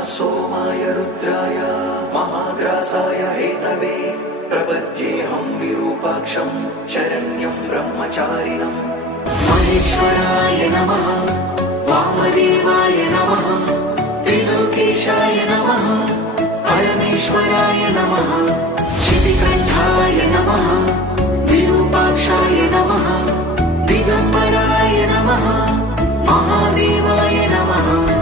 सोमाय रुद्राय महाग्रासाय हेतवे प्रपद्येऽहं विरूपाक्षं शरण्यं ब्रह्मचारिणम्। महेश्वराय नमः, वामदेवाय नमः, त्रिलोकेशाय नमः, परमेश्वराय नमः, शितिकण्ठाय नमः, विरूपाक्षाय नमः, दिगम्बराय नमः, महादेवाय नमः।